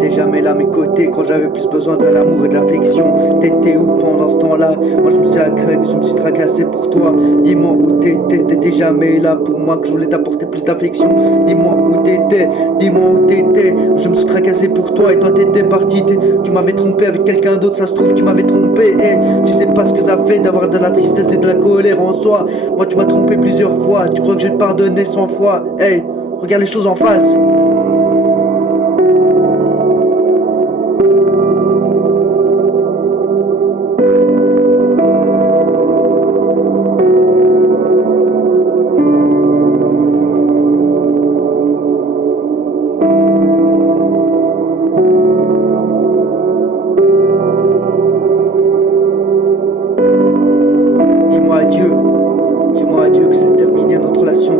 t'étais jamais là à mes côtés quand j'avais plus besoin d'un amour et de l'affection. T'étais où pendant ce temps-là? Moi je me suis tracassé pour toi. Dis-moi où t'étais jamais là pour moi, que je voulais t'apporter plus d'affection. Dis-moi où t'étais, dis-moi où t'étais. Je me suis tracassé pour toi et toi t'étais parti. Tu m'avais trompé avec quelqu'un d'autre, ça se trouve tu m'avais trompé. Et tu sais pas ce que ça fait d'avoir de la tristesse et de la colère en soi. Moi tu m'as trompé plusieurs fois, tu crois que je vais te pardonner 100 fois? Hey, regarde les choses en face. Dis-moi adieu. Dis-moi adieu que c'est terminé notre relation.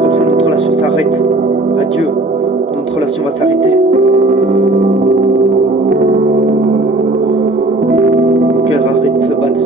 Comme ça notre relation s'arrête. Adieu. Notre relation va s'arrêter. Mon cœur arrête de se battre.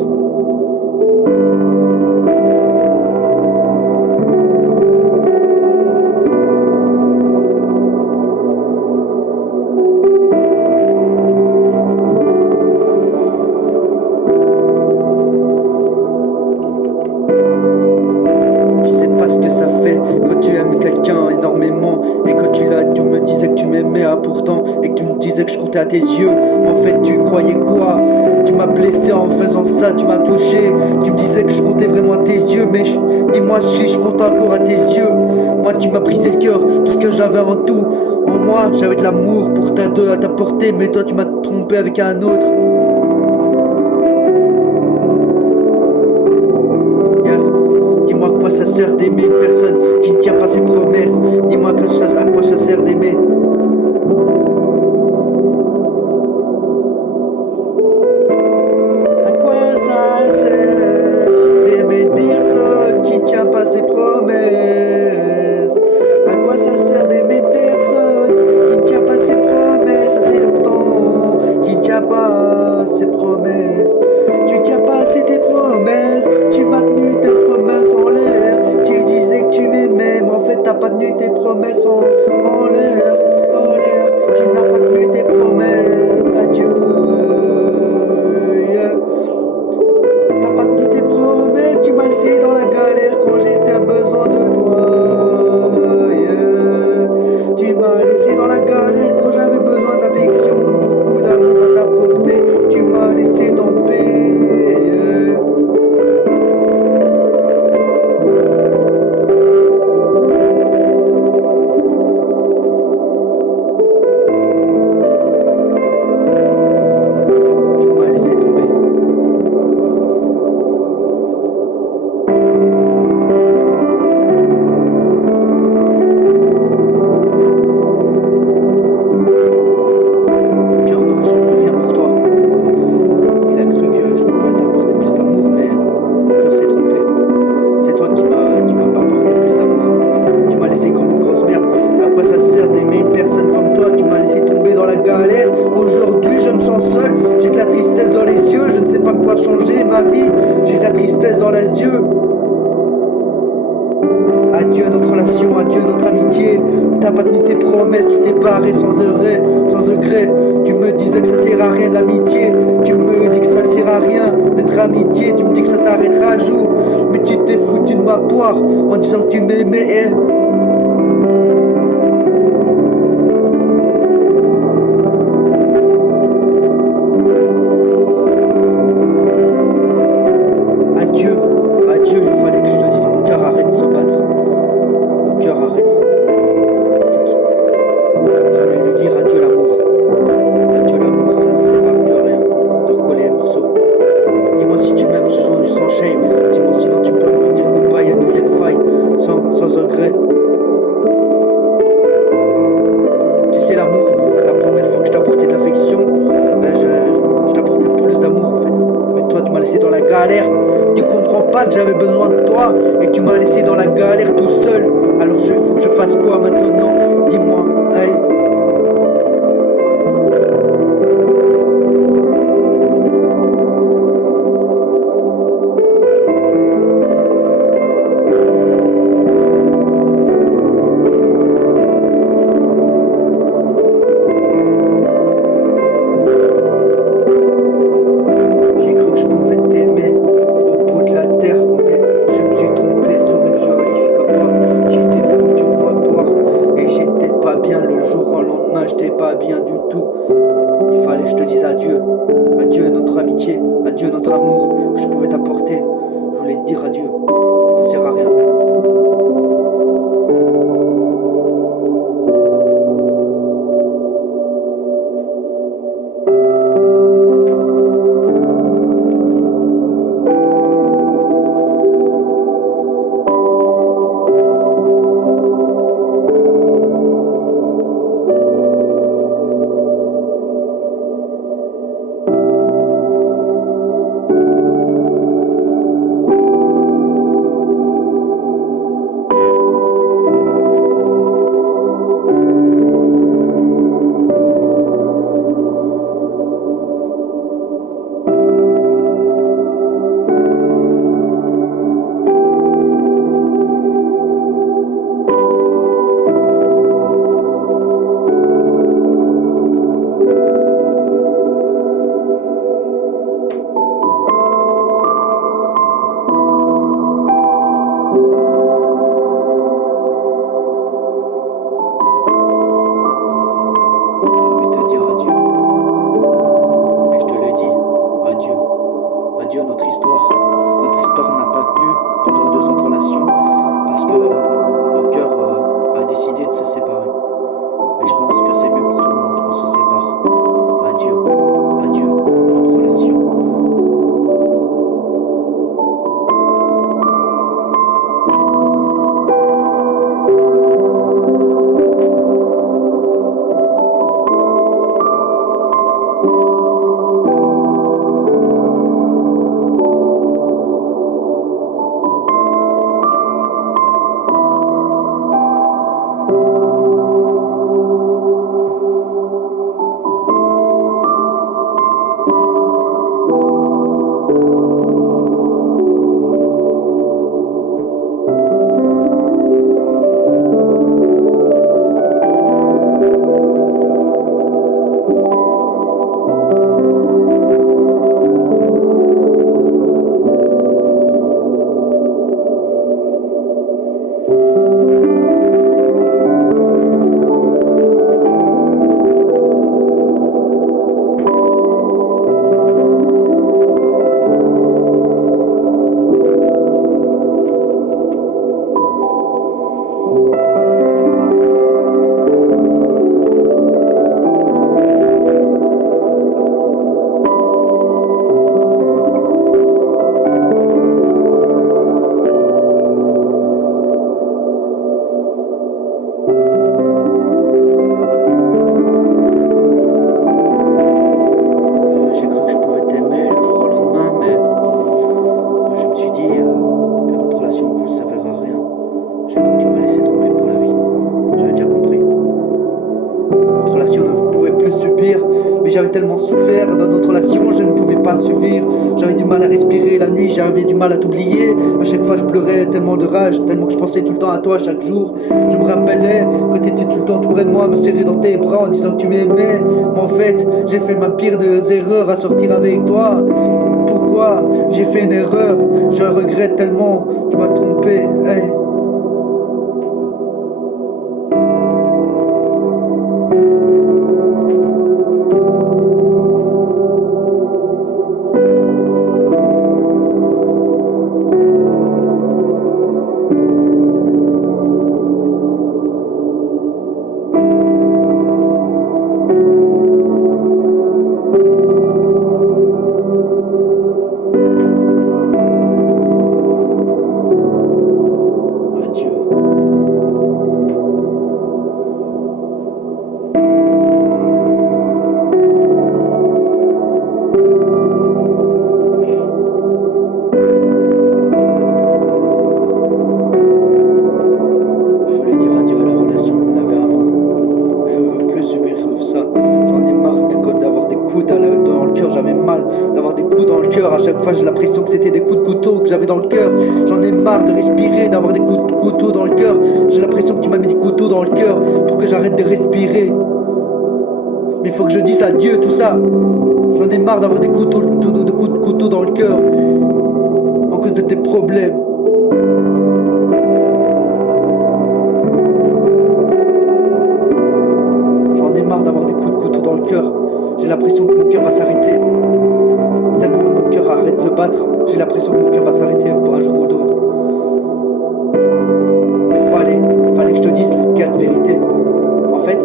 Tu sais pas ce que ça fait quand tu aimes quelqu'un énormément et que tu me disais que tu m'aimais pourtant et que tu me disais que je comptais à tes yeux. En fait, tu croyais quoi? Tu m'as blessé en faisant ça, tu m'as touché. Tu me disais que je comptais vraiment à tes yeux, mais dis-moi si je compte encore à tes yeux. Moi, tu m'as brisé le cœur, tout ce que j'avais en tout. En moi, j'avais de l'amour pour t'apporter, mais toi, tu m'as trompé avec un autre. Yeah. Dis-moi à quoi ça sert d'aimer une personne qui ne tient pas ses promesses. Dis-moi à quoi ça sert d'aimer. À quoi ça sert d'aimer une personne qui ne tient pas ses promesses? À quoi ça sert d'aimer une personne qui ne tient pas ses promesses? Ça fait longtemps qui ne tient pas ses promesses. Tu tiens pas assez tes promesses. Tu m'as tenu tes promesses en l'air. Tu disais que tu m'aimais, mais en fait t'as pas tenu tes promesses en l'air. En l'air. Tu n'as pas tenu tes promesses. Adieu. Yeah. T'as pas tenu tes promesses. Tu m'as laissé dans la galère quand j'étais besoin de toi. Yeah. Tu m'as laissé dans la galère quand j'avais besoin d'affection, beaucoup d'amour à t'apporter. Tu m'as laissé tomber. Yeah. Tu m'as laissé tomber. Mon cœur ne ressent plus rien pour toi. Il a cru que je pouvais t'apporter plus d'amour, mais mon cœur s'est trompé. C'est toi qui m'as pas apporté plus d'amour. Tu m'as laissé comme une grosse merde. À quoi ça sert d'aimer une personne comme toi? Tu m'as laissé tomber dans la galère. Aujourd'hui, je me sens seul. J'ai de la tristesse dans les yeux. Je ne sais pas quoi changer ma vie. J'ai de la tristesse dans les yeux. Adieu notre relation, adieu notre amitié. T'as pas tenu tes promesses, tu t'es barré sans regret. Tu me disais que ça sert à rien de l'amitié. Tu me dis que ça sert à rien d'être amitié. Tu me dis que ça s'arrêtera un jour. Mais tu t'es foutu de ma poire en disant que tu m'aimais. Adieu, adieu, il fallait que je te dise, mon cœur arrête de se battre. Mon cœur arrête. Je voulais lui dire adieu l'amour. Adieu l'amour, ça sert à plus à rien de recoller les morceaux. Dis-moi si tu m'aimes sans shame. Dis-moi sinon tu peux me dire goodbye à New York Fight sans regret. Tu sais l'amour, la première fois que je t'apportais de l'affection, ben je t'apportais plus d'amour en fait. Mais toi tu m'as laissé dans la galère. Tu comprends pas que j'avais besoin de toi et tu m'as laissé dans la galère tout seul. Alors faut que je fasse quoi maintenant? Dis-moi, hey. lendemain, j'étais pas bien du tout. Il fallait que je te dise adieu. Adieu notre amitié, adieu notre amour que je pouvais t'apporter. Je voulais te dire adieu. Ça sert à rien. Adieu notre histoire. Notre histoire n'a pas tenu pendant 2 ans de relation parce que notre cœur a décidé de se séparer. Et je pense que c'est mieux pour tout le monde qu'on se sépare. Adieu, adieu notre relation. Mais j'avais tellement souffert dans notre relation, je ne pouvais pas suivre. J'avais du mal à respirer la nuit, j'avais du mal à t'oublier. À chaque fois je pleurais tellement de rage, tellement que je pensais tout le temps à toi chaque jour. Je me rappelais que t'étais tout le temps tout près de moi, me serrer dans tes bras en disant que tu m'aimais. Mais en fait, j'ai fait ma pire des erreurs à sortir avec toi. Pourquoi j'ai fait une erreur? Je regrette tellement, tu m'as trompé. Hey. Dans le cœur, j'avais mal d'avoir des coups dans le cœur. À chaque fois j'ai l'impression que c'était des coups de couteau que j'avais dans le cœur. J'en ai marre de respirer, d'avoir des coups de couteau dans le cœur. J'ai l'impression que tu m'as mis des couteaux dans le cœur pour que j'arrête de respirer. Mais il faut que je dise adieu tout ça. J'en ai marre d'avoir des coups de couteau dans le cœur en cause de tes problèmes. J'en ai dans le cœur. J'ai l'impression que mon cœur va s'arrêter. Tellement mon cœur arrête de se battre. J'ai l'impression que mon cœur va s'arrêter pour un jour ou d'autre. Mais fallait que je te dise la vérité. En fait,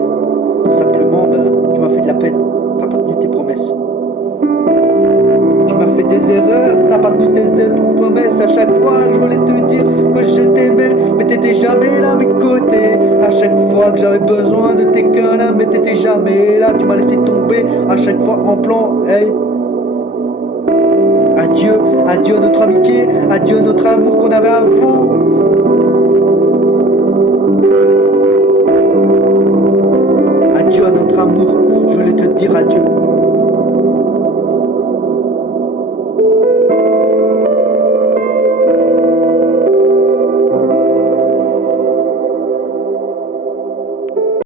simplement, tu m'as fait de la peine. T'as pas tenu tes promesses. Tu m'as fait des erreurs, t'as pas tenu tes promesses. À chaque fois que je voulais te dire que je t'aimais, mais t'étais jamais là à mes côtés. À chaque fois que j'avais besoin de tes câlins, mais t'étais jamais là. Tu m'as laissé tomber à chaque fois en plan. Hey. Adieu, adieu notre amitié, adieu notre amour qu'on avait avant. Adieu à notre amour, je voulais te dire adieu.